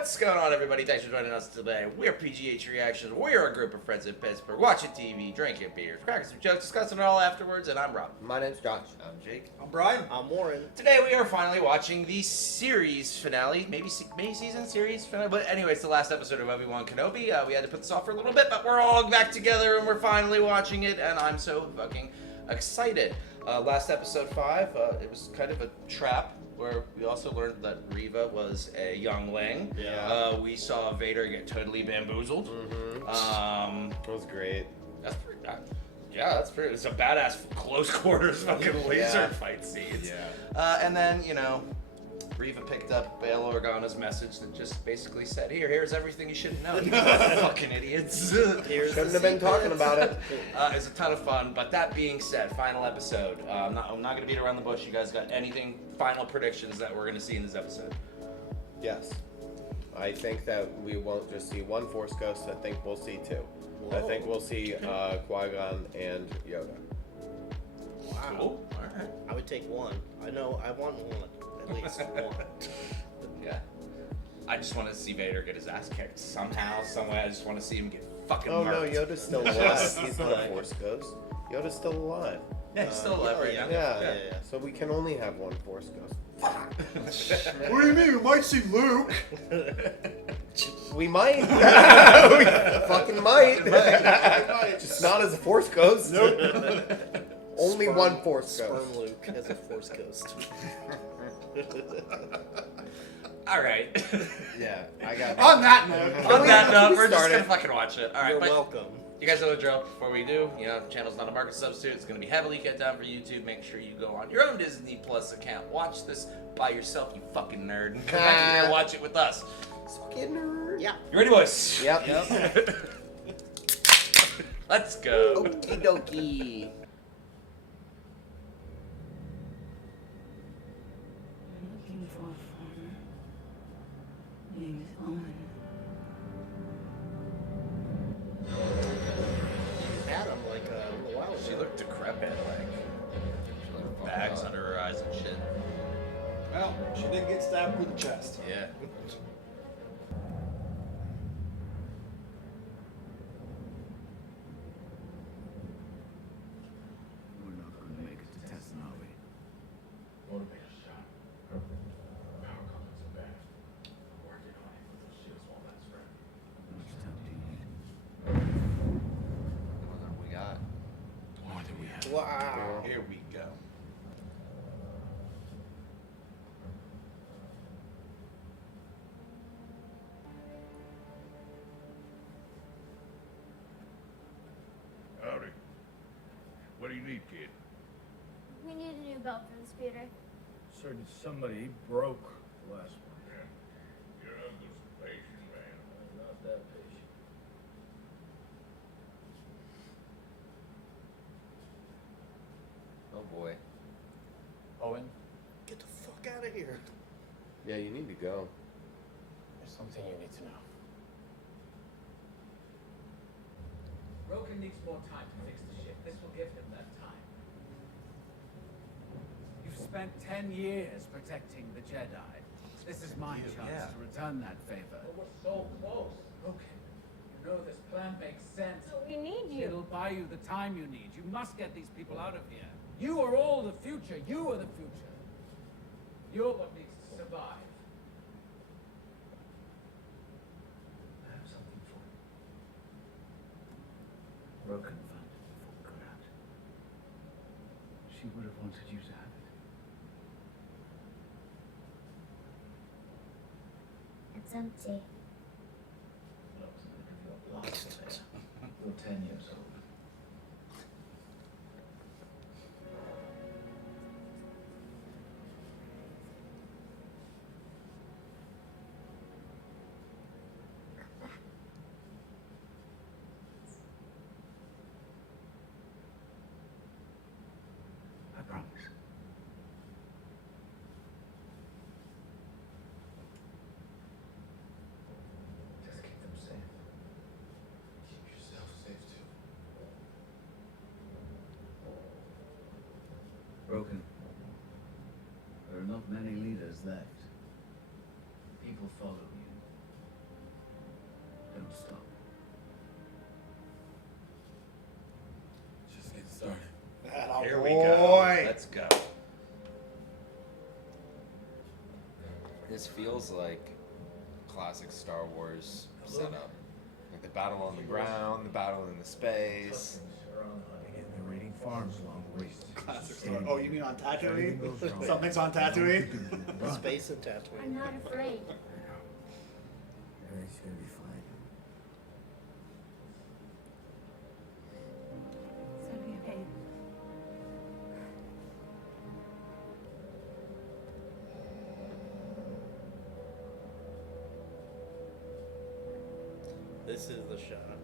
What's going on, everybody? Thanks for joining us today. We're PGH Reactions. We're a group of friends in Pittsburgh, watching TV, drinking beers, cracking some jokes, discussing it all afterwards, and I'm Rob. My name's Josh. I'm Jake. I'm Brian. I'm Warren. Today we are finally watching the series finale, maybe season series finale, but anyway, it's the last episode of Obi-Wan Kenobi. We had to put this off for a little bit, but we're all back together and we're finally watching it, and I'm so fucking excited. Last episode 5, it was kind of a trap, where we also learned that Reva was a youngling. Yeah. We saw Vader get totally bamboozled. Mm-hmm. That was great. That's pretty. That's pretty. It's a badass close quarters fucking laser fight scenes. Yeah. And then Reva picked up Bail Organa's message that just basically said, here's everything you shouldn't know. You fucking idiots. Shouldn't have been talking about it. It's a ton of fun. But that being said, final episode. I'm not going to beat around the bush. You guys got anything, final predictions that we're going to see in this episode? Yes. I think that we won't just see one Force Ghost. I think we'll see 2. Whoa. I think we'll see Qui-Gon and Yoda. Wow. Cool. All right. I would take one. I know. I want one. At least one. Yeah. I just want to see Vader get his ass kicked somehow, some way. I just want to see him get fucking Oh no, murked. Yoda's still alive. He's not a Force Ghost. Yoda's still alive. Yeah, he's still alive right now. Yeah. So we can only have one Force Ghost. What do you mean? We might see Luke. We might. We fucking might. Just not as a Force Ghost. Nope. Only one Force Ghost. Sperm Luke as a Force Ghost. All right. Yeah, I got it. On that note. On that note, we we're just started? gonna fucking watch it. All right, You're but welcome. you guys know the drill. Before we do, channel's not a market substitute. It's gonna be heavily cut down for YouTube. Make sure you go on your own Disney Plus account. Watch this by yourself, you fucking nerd, and come back in here and watch it with us. Fucking nerd. Yeah. You ready, boys? Yep. Let's go. Okie dokie. Looking for a farmer. Name is Owen. Had him like a little while ago. She looked decrepit, like bags under her eyes and shit. Well, she did get stabbed with the chest. Yeah. We're not going to make it to Tessin, are we? Motivator shot. Power comes in bad. I'm working on it with those shields while that's right. How much time do you need? More than we got. More than we have. Wow. Here we go. Howdy. What do you need, kid? We need a new belt for the speeder. Certain somebody broke the last one. Yeah. Your uncle's a patient man. Not that patient. Oh boy. Owen, Get the fuck out of here. Yeah, you need to go. there's something you need to know. Roken needs more time to fix the ship. This will give him that time. You've spent 10 years protecting the Jedi. This is my chance to return that favor. But we're so close. Roken, you know this plan makes sense. So we need you. It'll buy you the time you need. You must get these people out of here. You are all the future. You are the future. You're what needs to survive. I have something for you. Roken found it before we got out. She would have wanted you to have it. It's empty. Lost it. You're 10 years old. I promise. Just keep them safe. Keep yourself safe, too. Broken. There are not many leaders left. People follow you. This feels like classic Star Wars setup. Like the battle on the ground, the battle in the space. Again, they're raiding farms along the waste. Classic Star. Oh, you mean on Tatooine? Something's on Tatooine? Space and Tatooine. I'm not afraid. Everything's gonna be fine. It's gonna be okay. This is the shot.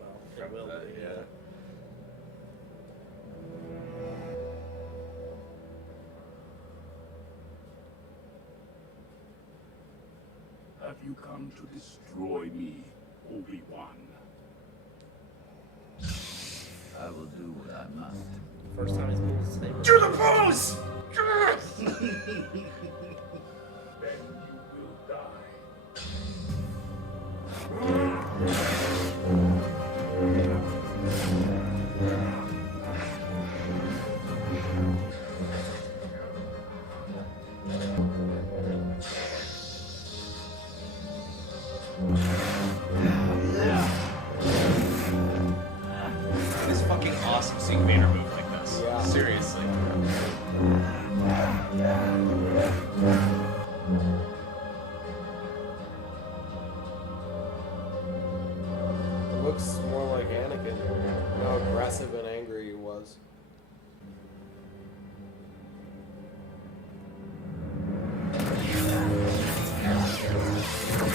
Well, it will be. Yeah. Have you come to destroy me, Obi-Wan? I will do what I must. First time he's pulled his saber. Do the pose! Then you will die. It's fucking awesome seeing Vader move like this. Yeah. Seriously. It looks more like Anakin. How aggressive and angry he was.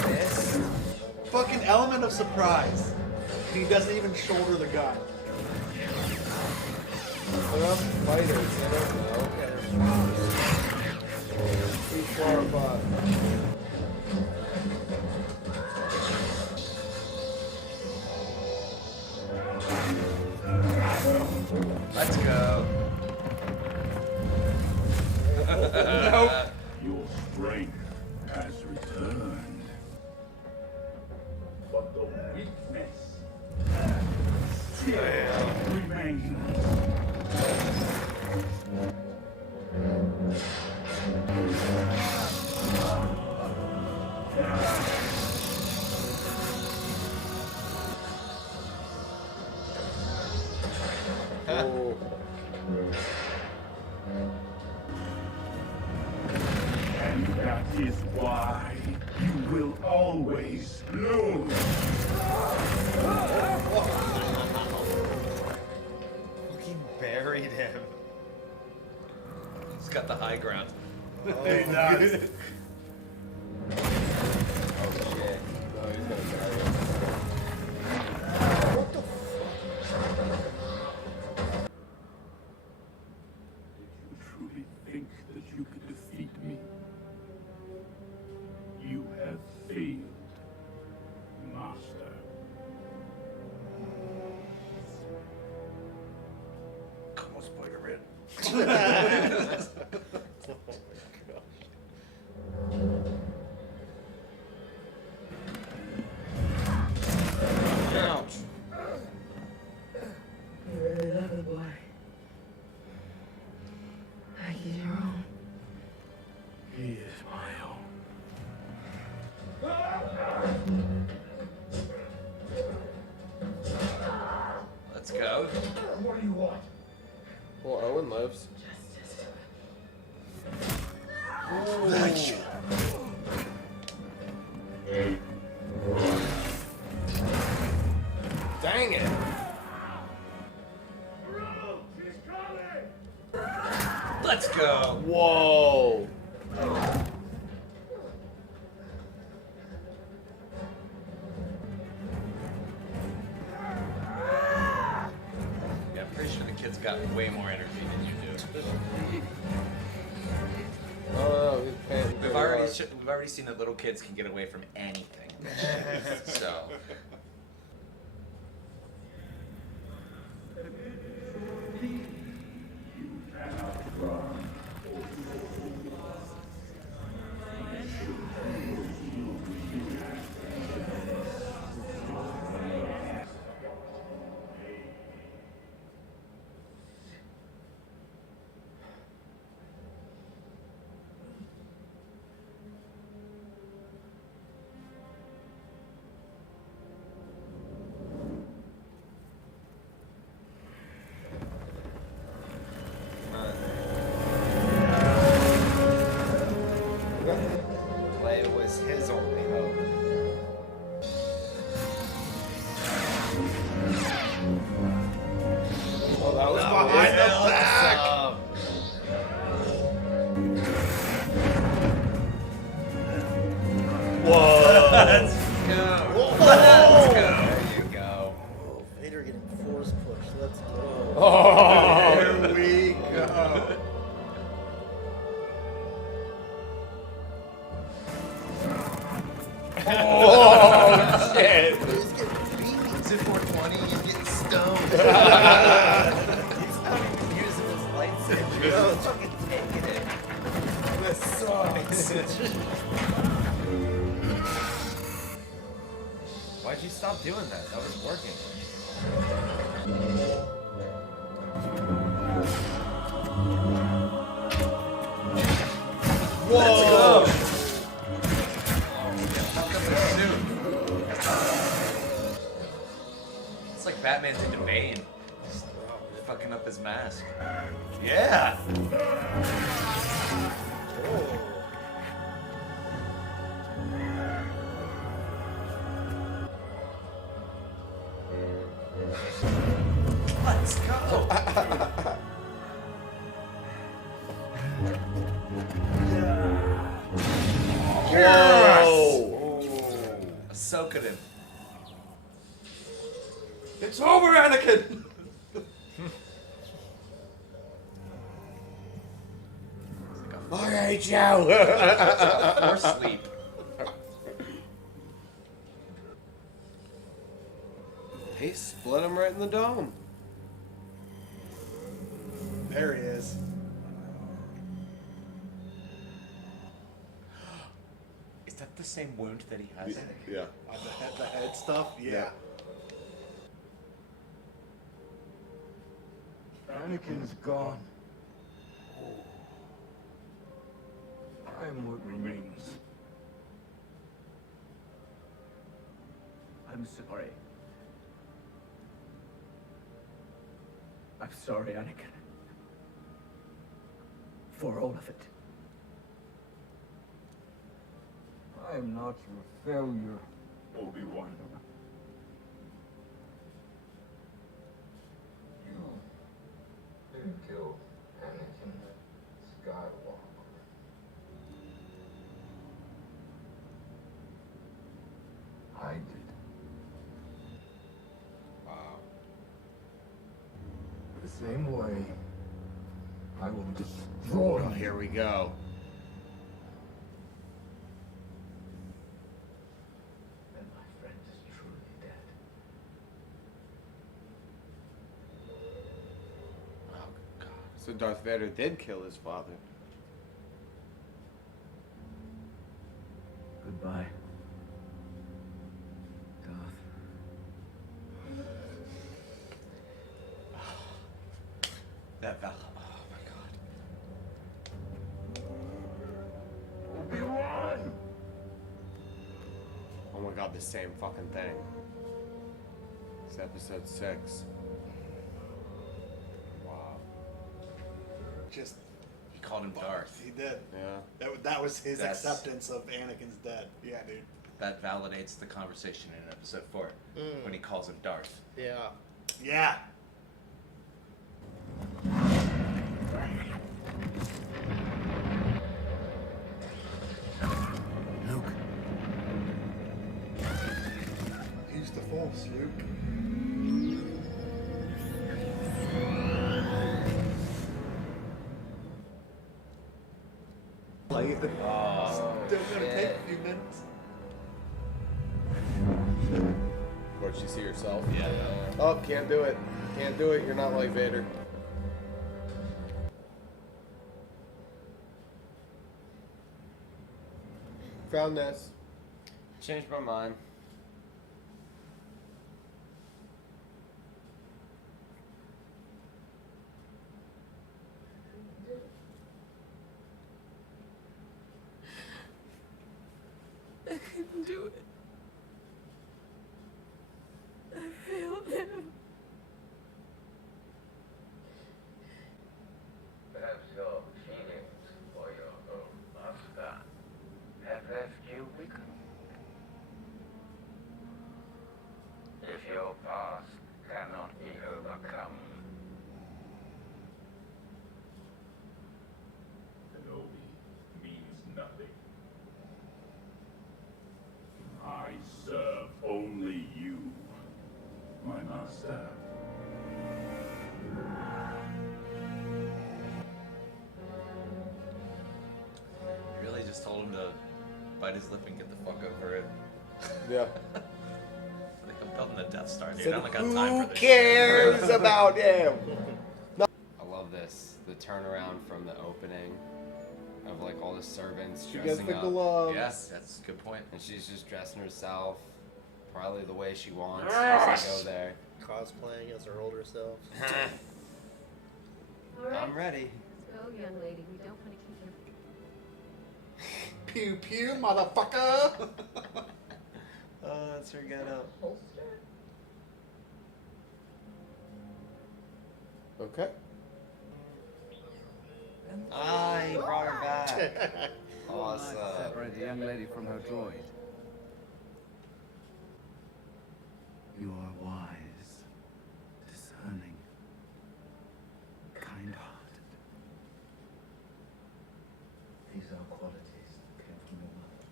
This fucking element of surprise. He doesn't even shoulder the gun. They're not fighters, they don't know. Too far apart. Let's go. Nope. Your strength has returned. But the weakness still remains. Oh. And that is why you will always lose. Fucking buried him. He's got the high ground. He does. Oh shit. No, he's gonna bury him. What the fuck? Did you truly think that you could defeat me? You have failed, Master. Come on, Spider-Man. Oh my gosh. Ouch. You really love the boy. Like he's your own. He is my own. Let's go. What do you want? Well, Owen lives. Dang it! Let's go. Whoa! Yeah, I'm pretty sure the kid's got way more energy than you do. Oh, We've already seen that little kids can get away from anything. So. Let's go. Let's go. There you go. Oh, Vader getting force push. Let's go. Oh, There we go. oh shit! He's getting beat. It's at 420. He's getting stoned. He's not even using his lightsaber. No, He's fucking taking it. This sucks. Why'd you stop doing that? That was working. Whoa. It's like Batman's into Bane. Just fucking up his mask. Yeah. Let's go. Whoa! Soaking him. It's over, Anakin. I hate you! Or sleep. He split him right in the dome. There he is. Is that the same wound that he has? Yeah. On the head stuff? Yeah. Anakin's gone. I'm what remains. I'm sorry. I'm sorry, Anakin. For all of it. I am not your failure, Obi-Wan. You didn't kill Anakin Skywalker. I did. Wow. The same way, I will destroy Oh, here we go. And my friend is truly dead. Oh, God. So Darth Vader did kill his father. Goodbye. Darth. That Val. Oh my god. Obi-Wan! Oh my God, the same fucking thing. It's episode 6. Wow. Just, He called him Darth. he did. Yeah. That was his That's- acceptance of Anakin's dead. Yeah, dude. That validates the conversation in episode 4 when he calls him Darth. Yeah. Yeah. Luke. Use the Force, Luke. Like, still gonna take a few minutes. Where'd you see yourself? Yeah. Oh, can't do it. Can't do it. You're not like Vader. Found this. Changed my mind. I couldn't do it. I failed him. Perhaps your feelings for your own master have left you weaker. If your past cannot be overcome, Kenobi means nothing. I serve only you, my master. You really just told him to bite his lip and get the fuck over it. Yeah. Like I'm building the Death Star, dude. Said, I don't got time who for this cares shit. about him? I love this. The turnaround from the opening of like all the servants She gets dressing the up. gloves. Yes, that's a good point. And she's just dressing herself probably the way she wants. Just go there. Cosplaying as her older self. All right. I'm ready. Let's go, young lady. We don't want to keep her. Pew pew, motherfucker. Oh, that's her get up. Okay. Ah, he brought her back. Awesome. Separate the young lady from her droid. You are wise, discerning, kind-hearted. These are qualities that came from your mother.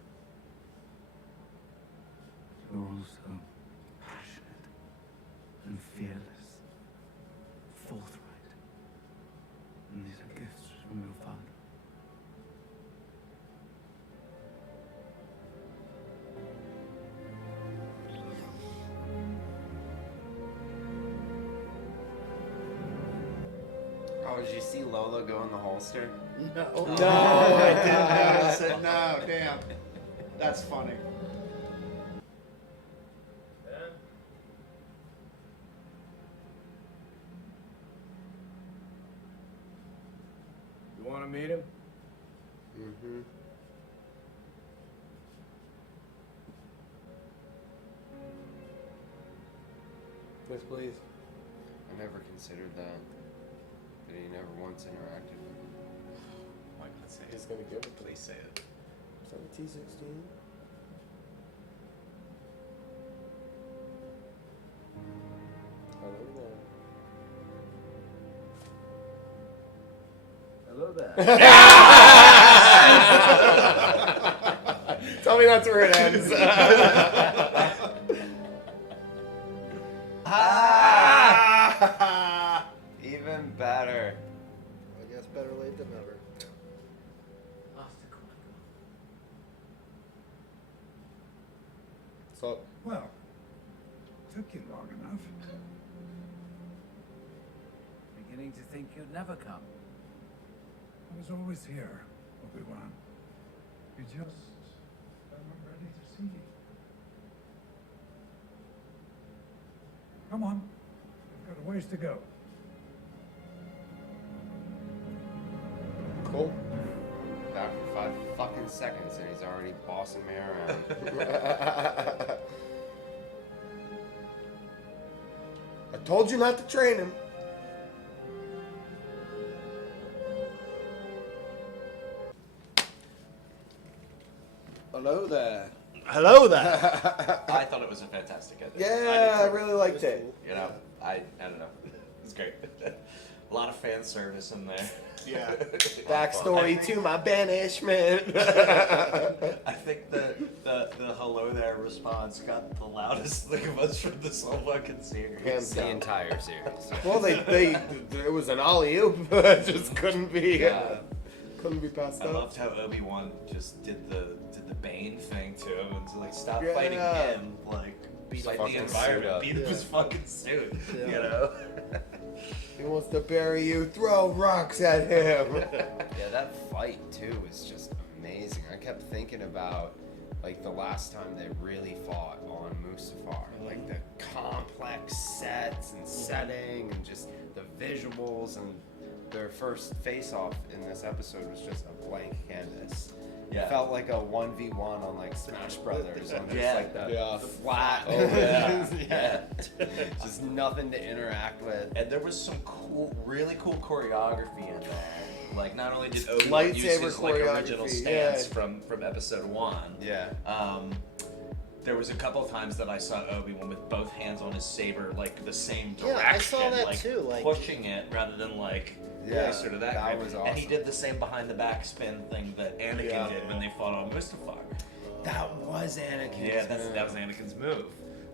You're also passionate and fearless, forthright. And these are gifts from your father. Oh, did you see Lola go in the holster? No. No, I didn't notice it. No, damn. That's funny. You want to meet him? Mm-hmm. Yes, please. I never considered that. But he never once interacted with me. Why not say He's it? gonna give it. Please say it. Is that a T-16? Hello there. Tell me that's where it ends. Even better. I guess better late than never. So, Well, took you long enough. Beginning to think you'd never come. I was always here, Obi-Wan. You just weren't ready to see. Come on. We've got a ways to go. cool. Back for 5 fucking seconds and he's already bossing me around. I told you not to train him. Hello there. Hello there. I thought it was a fantastic ending. Yeah, I did too. really liked it. You know, I don't know. It's great. A lot of fan service in there. Yeah. Backstory to my banishment. I think the hello there response got the loudest thing of us from this whole fucking series. Hands The down. entire series. Well, they it was an alley oop. It just couldn't be couldn't be passed I up. loved how Obi-Wan just did the Bane thing to him and to like stop Yeah. fighting him, like Beat fight the the fucking environment, suit up. beat up his fucking suit. Yeah. You know. He wants to bury you. Throw rocks at him. Yeah, that fight too was just amazing. I kept thinking about like the last time they really fought on Mustafar, like the complex sets and setting and just the visuals, and their first face-off in this episode was just a blank canvas. Yeah. It felt like a 1v1 on like Smash Brothers on just Yeah. like the Yeah. flat. Oh yeah. Yeah. Just nothing to interact with. And there was some really cool choreography in there. Like not only did Obi-Wan use Lightsaber his like original choreography, stance yeah. from episode 1. Yeah. There was a couple times that I saw Obi-Wan with both hands on his saber, like the same direction, Yeah, I saw that like, too, like- pushing it rather than like Yeah, sort of that. that way. was And he awesome. did the same behind the back spin thing that Anakin Yeah. did when they fought on Mustafar. That was Anakin's Yeah, that move. was Anakin's move.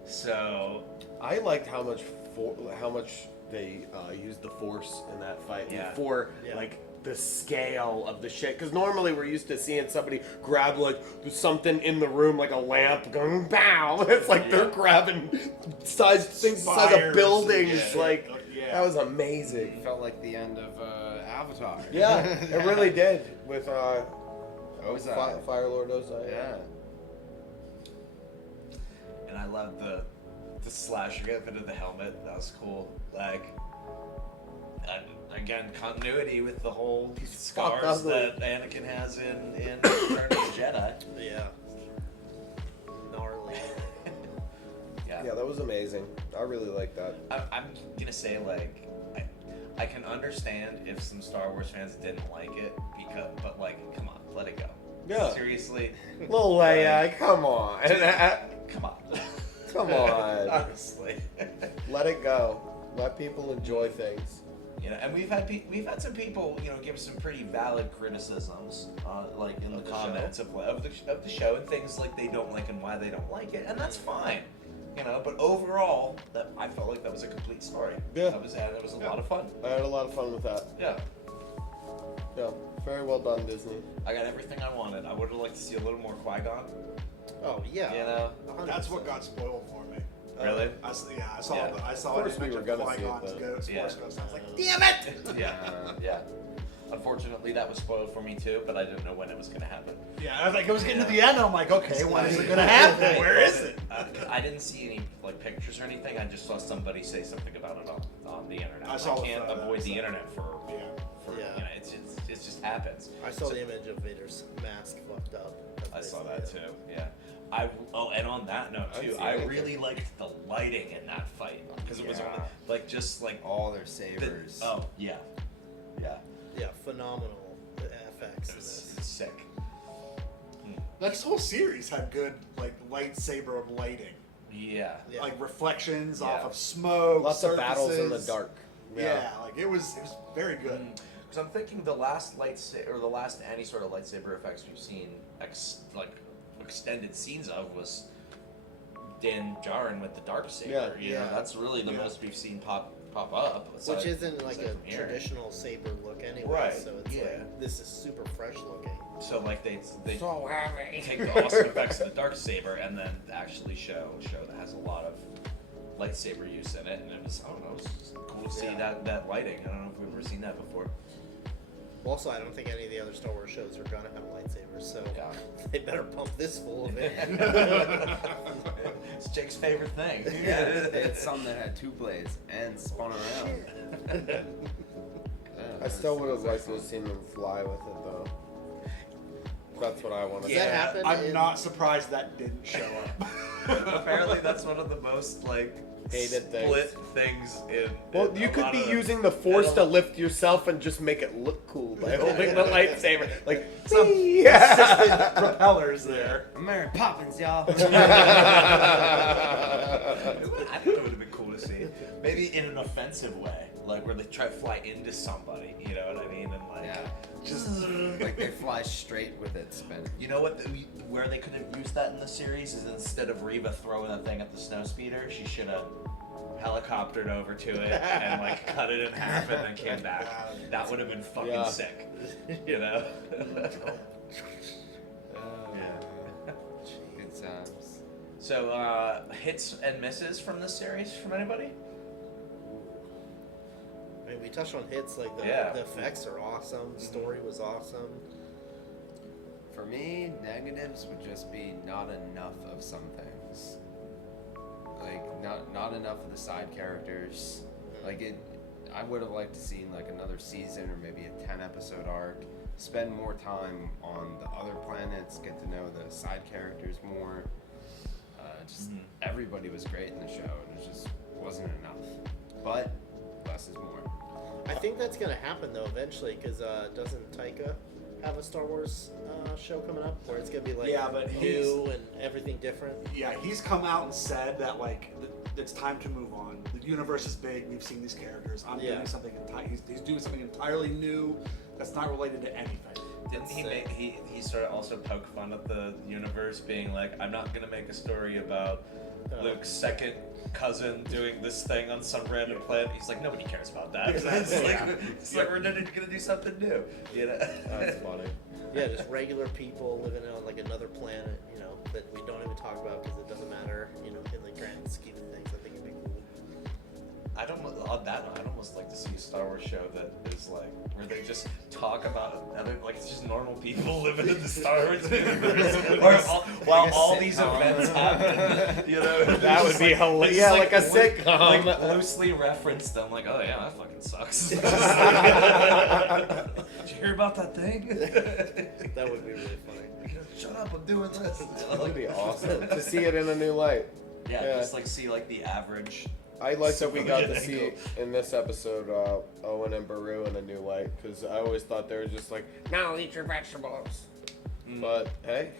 So I liked how much they used the Force in that fight Yeah. for like the scale of the shit. Because normally we're used to seeing somebody grab like something in the room, like a lamp, going bow. It's like they're grabbing things the size Spires of buildings. and shit. Like Yeah. that was amazing. It felt like the end of Avatar. Yeah, it really did with Ozai. Fire Lord Ozai. Yeah. and I love the slash rip into the helmet. That was cool. Like, again, continuity with the whole scars that Anakin has in Return of the Jedi. Yeah. Gnarly. Yeah. Yeah, that was amazing. I really like that. I'm gonna say, like, I can understand if some Star Wars fans didn't like it, but like, come on, let it go. Yeah. Seriously. Little Leia, come on. Come on. Come on. Honestly. Let it go. Let people enjoy things. You know, and we've had some people, you know, give some pretty valid criticisms, like in the comments of the show and things like they don't like and why they don't like it, and that's fine. You know, but overall, I felt like that was a complete story. Yeah. That was a lot of fun. I had a lot of fun with that. Yeah. Yeah. Very well done, Disney. I got everything I wanted. I would have liked to see a little more Qui-Gon. Oh yeah. You know. 100%. That's what got spoiled for me. Really? I saw Yeah. I saw Of course it we were mentioned gonna see it, Qui-Gon's though. Ghost, Yeah. Force Ghost. I was like, damn it! Yeah. Unfortunately, that was spoiled for me too, but I didn't know when it was going to happen. Yeah, I was like, it was getting to the end, and I'm like, okay, when is it gonna happen? Where is it? I didn't see any like pictures or anything. I just saw somebody say something about it on the internet. I saw the can't photo, avoid the so- internet for Yeah. you know, it just happens. I saw So- the image of Vader's mask fucked up. That's I saw basically that it. too. Yeah. And on that note I've too, seen I it. really liked the lighting in that fight because it was Yeah. only like just like All their the, sabers. oh yeah, yeah, Yeah, phenomenal FX. it was sick. This whole series had good like lightsaber lighting, Yeah. Yeah. like reflections Yeah. off of smoke. Lots of battles in the surfaces. dark. Yeah, like it was very good. Because I'm thinking the last any sort of lightsaber effects we've seen, extended scenes of was Dan Djarin with the darksaber. Yeah. You know, Yeah. that's really the Yeah. most we've seen pop up. Which isn't like aside a from here. traditional saber look anyway. Right, So it's yeah. like this is super fresh looking. So like they So heavy. take the awesome effects of the darksaber and then actually show that has a lot of lightsaber use in it, and it was just cool to see Yeah. that lighting. I don't know if we've ever seen that before. Also, I don't think any of the other Star Wars shows are gonna have lightsabers, so Yeah. they better pump this full of it. It's Jake's favorite thing. Yeah, they had some that had two blades and spun around. Yeah, I still would have liked to have seen them fly with it though. That's what I want to Does that happen? I'm in- not surprised that didn't show up. Apparently, that's one of the most Hated split things in. Well, in you a could lot be of using the Force and a to lot- lift yourself and just make it look cool by holding the lightsaber. Like, Some yeah. propellers there. I'm Mary Poppins, y'all. I think it would have been cool to see. Maybe in an offensive way, like where they try to fly into somebody. You know what I mean? And like, Yeah. just Like they fly straight with it spinning. you know what? Where they could have used that in the series is instead of Reva throwing that thing at the snowspeeder, she should have helicoptered over to it and like cut it in half and then came back. That would have been fucking Yeah. sick. You know? Good times. So, hits and misses from this series from anybody? I mean, we touched on hits, like the effects are awesome, the story was awesome. For me, negatives would just be not enough of some things. Like not enough of the side characters. Like it, I would have liked to seen like another season or maybe a 10-episode arc. Spend more time on the other planets, get to know the side characters more. Everybody was great in the show, and it just wasn't enough. But less is more. I think that's gonna happen though eventually, because doesn't Taika have a Star Wars show coming up where it's gonna be like Yeah, but new and everything different? Yeah, he's come out and said that like it's time to move on. The universe is big. We've seen these characters. I'm Yeah. doing something. He's doing something entirely new that's not related to anything. Didn't he make he sort of also poke fun at the universe, being like, I'm not gonna make a story about Luke's second cousin doing this thing on some random planet. He's like, nobody cares about that. It's like we're gonna do something new. You know? That's funny. Yeah, just regular people living on like another planet, you know, that we don't even talk about because it doesn't matter, you know, in the grand scheme of things. I think it'd be cool. I'd almost like to see a Star Wars show that is like where they just talk about other, like it's just normal people living in the Star Wars universe, while all these events happen. You know, That would be hilarious. Yeah, like a sitcom. Like loosely referenced them, like, oh yeah, that fucking sucks. Did you hear about that thing? That would be really funny. Shut up, I'm doing this. That would be awesome to see it in a new light. Yeah, just like see like the average. I like that we got to see in this episode Owen and Baru in a new light, because I always thought they were just like, now eat your vegetables. But hey,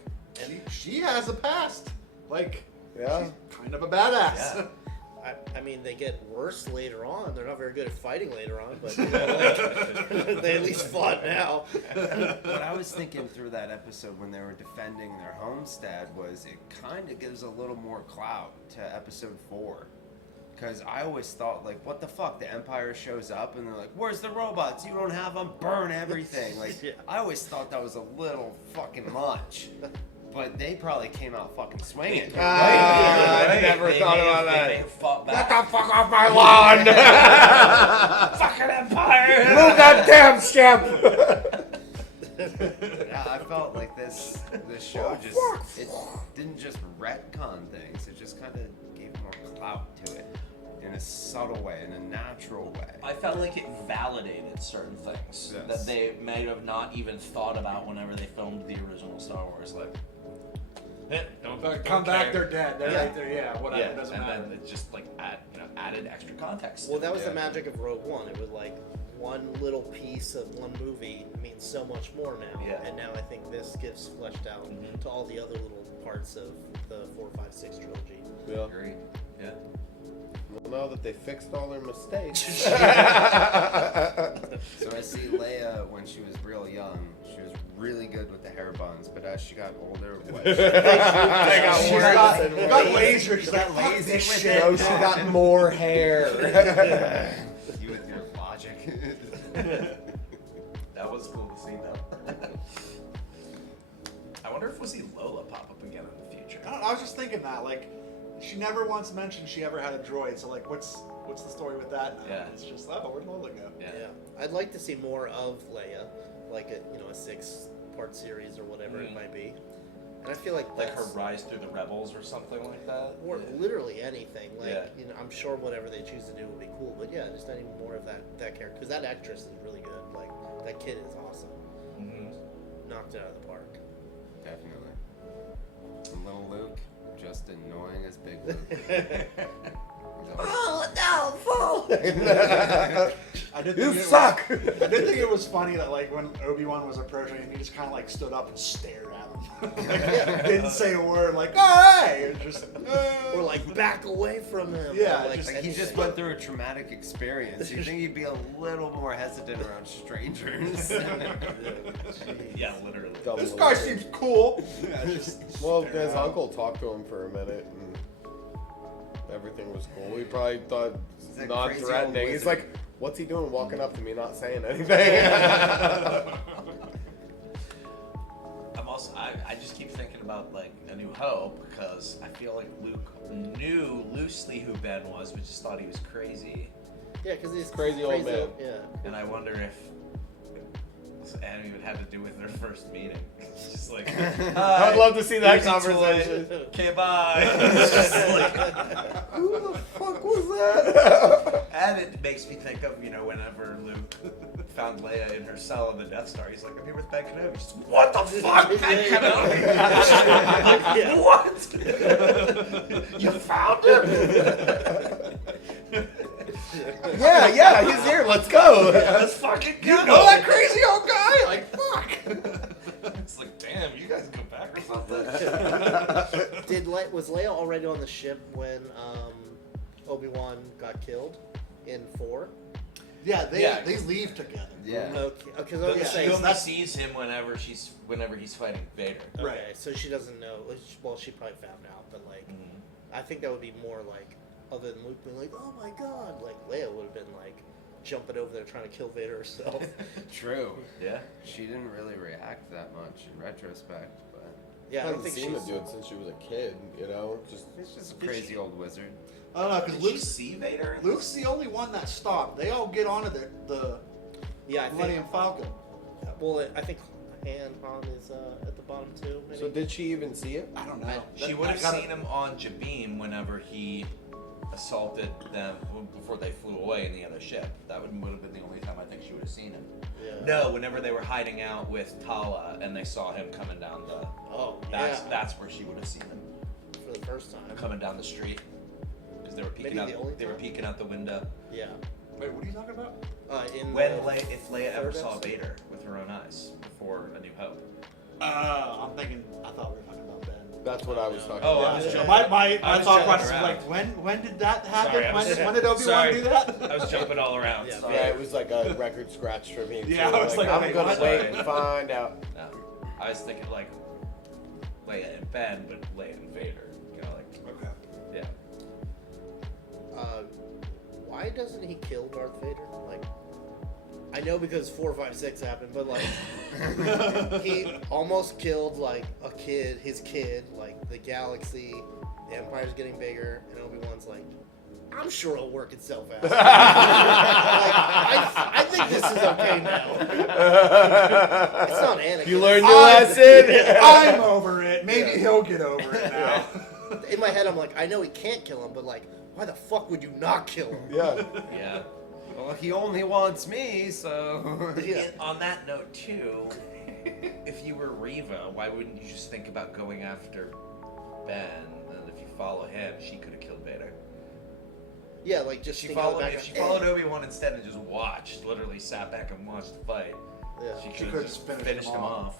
She has a past. Like, yeah, she's kind of a badass. Yeah. I mean, they get worse later on. They're not very good at fighting later on, but you know, like, they at least fought now. What I was thinking through that episode when they were defending their homestead was it kind of gives a little more clout to episode 4. Because I always thought, like, what the fuck? The Empire shows up and they're like, where's the robots? You don't have them? Burn everything. Like, Yeah. I always thought that was a little fucking much. But they probably came out fucking swinging. I never thought about that. They fought Get back. the fuck off my lawn! Fucking Empire! Move that damn ship! Yeah, I felt like this show just, it didn't just retcon things. It just kind of gave more clout to it. In a subtle way, in a natural way. I felt like it validated certain things Yes. that they may have not even thought about whenever they filmed the original Star Wars. Like, don't Come back, care. they're dead. They're right there. Yeah, whatever. Yeah, It doesn't and matter. then it just like added extra context. Well, that was Yeah. the magic of Rogue One. It was like one little piece of one movie means so much more now. Yeah. And now I think this gets fleshed out Mhm. to all the other little parts of the 4, 5, 6 trilogy. Yeah. Agreed. Yeah. Well, now that they fixed all their mistakes. So I see Leia when she was real young. She was really good with the hair buns, but as she got older, what? They got She worse got, and got worse. laser. She She's got like, fuck lazy this with shit. No, she got more hair. You with your logic. That was cool to see though. I wonder if we'll see Lola pop up again in the future. I was just thinking that, like, she never once mentioned she ever had a droid. So, like, what's the story with that now? Yeah. It's just, oh, where'd Lola go? Yeah. Yeah. I'd like to see more of Leia, like a 6-part series or whatever it might be. And I feel like Like her that's, rise through the rebels or something like that. or literally anything. Like, Yeah. I'm sure whatever they choose to do will be cool. But yeah, just any more of that character, because that actress is really good. Like, that kid is awesome. Mm-hmm. Knocked it out of the park. Definitely. And little Luke, just annoying as Big Luke. Oh, no, fool! I did You think suck! I did think it was funny that, like, when Obi-Wan was approaching him, he just kind of, like, stood up and stared at him. Like, didn't say a word, like, oh, hey! It just, Or like, back away from him. Yeah, or, like, just- Like he just went through a traumatic experience. You think he'd be a little more hesitant around strangers? Yeah, literally. Double this guy over. seems cool. Yeah, just Well, stare his at him. uncle talked to him for a minute, and everything was cool. He probably thought that non-threatening. crazy old He's wizard. like, "What's he doing? Walking up to me, not saying anything." I just keep thinking about like A New Hope because I feel like Luke knew loosely who Ben was, but just thought he was crazy. Yeah, because he's Crazy old man. Yeah. And I wonder if this even had to do with their first meeting. It's just like, I'd love to see that here's a toy. conversation. Okay, bye. It's just like, Who the fuck was that? and it makes me think of, whenever Luke found Leia in her cell on the Death Star, he's like, I'm here with Ben Kenobi. She's like, what the fuck, Ben Kenobi? Yeah. What? You found him? Yeah, he's here. Let's go. Let's fucking go. You know that crazy old guy? Like, fuck. It's like, damn, you guys come back or something? Was Leia already on the ship when Obi-Wan got killed in 4? Yeah, they Yeah. they leave together. Yeah. Okay, because I But was she saying. only sees him whenever he's fighting Vader. Okay, Right. so she doesn't know. Well, she probably found out, but like, I think that would be more like, other than Luke being like, "Oh my god," like Leia would have been like jumping over there trying to kill Vader herself. True. Yeah. She didn't really react that much in retrospect, but Yeah, I don't Hasn't think seen she's. the dude since she was a kid, you know? Just it's just a crazy old wizard. I don't know, Did because she see Vader? Luke's the only one that stopped. They all get onto the Yeah, I think. Millennium Falcon. Well, I think Han is at the bottom too. Maybe. so did she even see it? I don't know. She would have seen him on Jabim whenever he assaulted them before they flew away in the other ship. That would have been the only time I think she would have seen him. Yeah. No, whenever they were hiding out with Tala and they saw him coming down the. Oh, That's where she would have seen him for the first time. coming down the street because they were peeking Maybe the only out. They were time? peeking out the window. Yeah. Wait, what are you talking about? When if Leia ever third saw episode? Vader with her own eyes before A New Hope. I'm thinking. I thought we were talking about Ben. That's what I was talking Oh, about. I was Yeah, jumping- my I was thought jumping process was around. like, when did that happen? Sorry, I was- when did Obi-Wan sorry. do that? I was jumping all around. Yeah. Sorry. Yeah, it was like a record scratch for me. Yeah, too. I was like, I'm wait, gonna what? wait and find out. No, I was thinking like Leia and Ben, but Leia and Vader. You know, like Okay. yeah. Why doesn't he kill Darth Vader? Like, I know because 4, 5, 6 happened, but like, he almost killed like a kid, his kid, like the galaxy, the Empire's getting bigger, and Obi-Wan's like, I'm sure it'll work itself out. Like, I think this is okay now. It's not Anakin. You learned your lesson. I'm over it. Maybe he'll get over it now. In my head, I'm like, I know he can't kill him, but like, why the fuck would you not kill him? Yeah. Yeah. Well, he only wants me, so. Yeah. And on that note too, if you were Reva, why wouldn't you just think about going after Ben? And if you follow him, she could have killed Vader. Yeah, like just She think of the followed. If she background. followed Obi-Wan instead and just watched, literally sat back and watched the fight, Yeah. she She could have could've just finished finished him him off. off.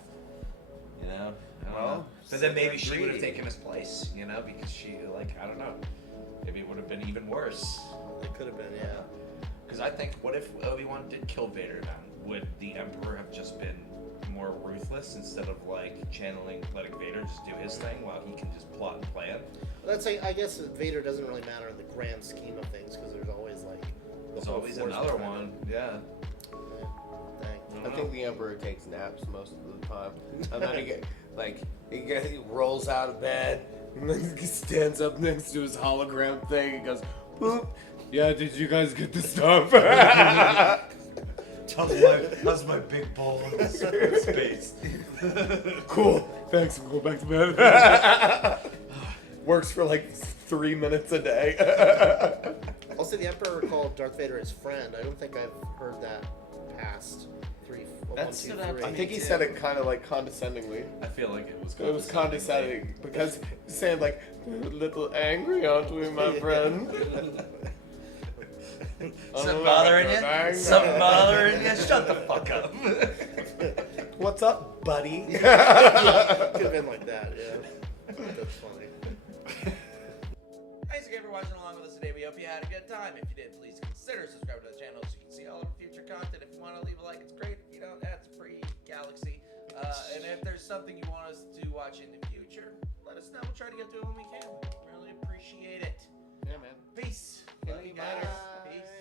You know. I don't Well, know. But then maybe she would have greedy. taken his place. You know, because she I don't know. Maybe it would have been even worse. It could have been, yeah. Because I think, what if Obi-Wan did kill Vader then? Would the Emperor have just been more ruthless instead of letting Vader just do his thing while he can just plot and plan? Let's say, I guess Vader doesn't really matter in the grand scheme of things because there's always like. the There's whole always Force another behind one. Yeah. it. Yeah. Dang. I think the Emperor takes naps most of the time. And then he rolls out of bed and then he stands up next to his hologram thing and goes, boop. Yeah, did you guys get the stuff? How's my big ball in space? Cool. Thanks. We'll go back to bed. Works for like 3 minutes a day. Also, the Emperor called Darth Vader his friend. I don't think I've heard that past That stood out to I me. think he said it kind of like condescendingly. I feel like it was. It was condescending because he's saying like, "You're a little angry, aren't we, my friend?" Something bothering you? Something bothering you? Shut the fuck up. What's up, buddy? Could have been like that, yeah. That's funny. Thanks again for watching along with us today. We hope you had a good time. If you did, please consider subscribing to the channel so you can see all of our future content. If you want to leave a like, it's great. If you don't, that's free. Galaxy. And if there's something you want us to watch in the future, let us know. We'll try to get to it when we can. Really appreciate it. Yeah, man. Peace. Love you guys. Peace.